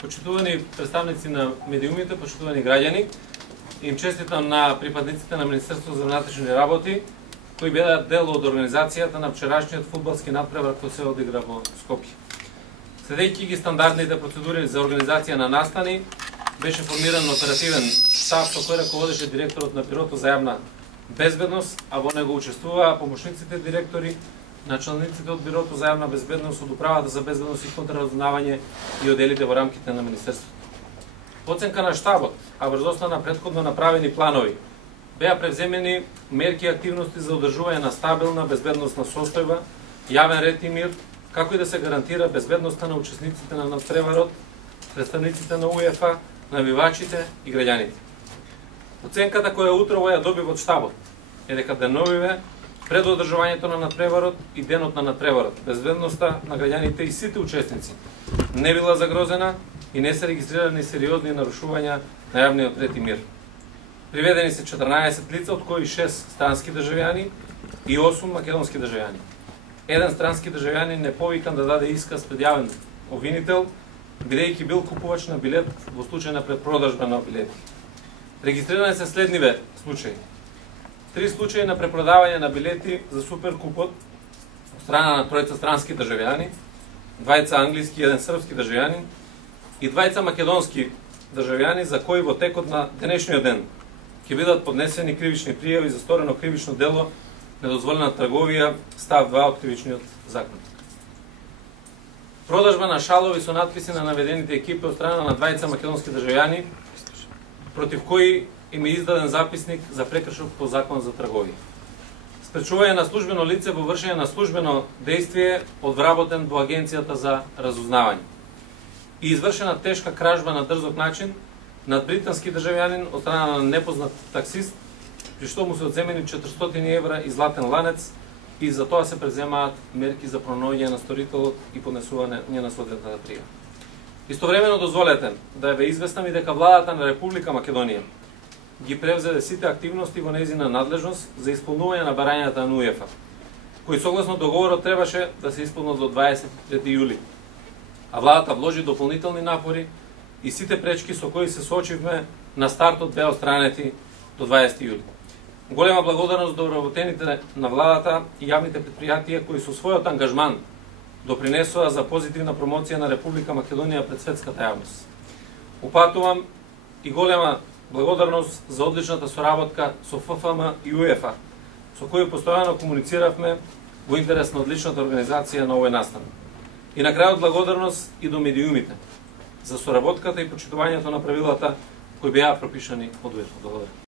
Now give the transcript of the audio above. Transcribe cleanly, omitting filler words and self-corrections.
Почитувани представници на медиумите, почитувани граѓани, им честитам на припадниците на Министерството за внатрешни работи, кои беа дел од организацијата на вчерашниот фудбалски надпревар кој се одигра во Скопје. Следејќи ги стандардните процедури за организација на настани, беше формиран оперативен штаб со кој раководеше директорот на Бирото за јавна безбедност, а во него учествуваа помошниците директори, началниците од Бирото за јавна безбедност, од Управата за безбедност и контраразузнавање и оделите во рамките на Министерството. Оценка на штабот, а врз основа на претходно направени планови, беа превземени мерки и активности за одржување на стабилна безбедносна состојба, јавен ред и мир, како и да се гарантира безбедноста на учесниците на надпреварот, представниците на УЕФА, навивачите и граѓаните. Оценката која утрово ја добив од штабот е дека деновиве пред одржувањето на надпреварот и денот на надпреварот, безбедноста на граѓаните и сите учесници не била загрозена и не се регистрирани сериозни нарушувања на јавниот ред и мир. Приведени се 14 лица, од кои 6 странски државјани и 8 македонски државјани. Еден странски државјанин не повикан да даде исказ пред јавен обвинител, бидејќи бил купувач на билет во случај на препродажба на билети. Регистрирани се следниве случаи. 3 случаи на препродавање на билети за суперкупот од страна на 3 странски државјани, 2 англиски и 1 српски државјанин и 2 македонски државјани за кои во текот на денешниот ден ќе бидат поднесени кривични пријави за сторено кривично дело недозволена трговија, став 2 од кривичниот закон. Продажба на шалови со надписи на наведените екипи од страна на 2 македонски државјани, против кои им е издаден записник за прекршок по закон за трговија. Спречување на службено лице во вршење на службено дејствие од вработен во Агенцијата за разузнавање. И извршена тешка кражба на дрзок начин над британски државјанин од страна на непознат таксист, при што му се одземени 400 евра и златен ланец, и за тоа се преземаат мерки за пронаоѓање на сторителот и поднесување на соодветната пријава. Истовремено дозволете да ве известам и дека владата на Република Македонија ги превзеде сите активности во нејзина надлежност за исполнување на барањата на УЕФА, кои согласно договорот требаше да се исполнат до 23 јули. А владата вложи дополнителни напори и сите пречки со кои се соочивме на стартот беа отстранети до 20 јули. Голема благодарност до вработените на владата и јавните предпријатија кои со својот ангажман допринесоа за позитивна промоција на Република Македонија пред светската јавност. Упатувам и голема благодарност за одличната соработка со ФФМ и УЕФА, со кои постојано комунициравме во интерес на одличната организација на овој настан. И на крајот благодарност и до медиумите за соработката и почитувањето на правилата кои беа пропишани од УЕФА. Благодарам.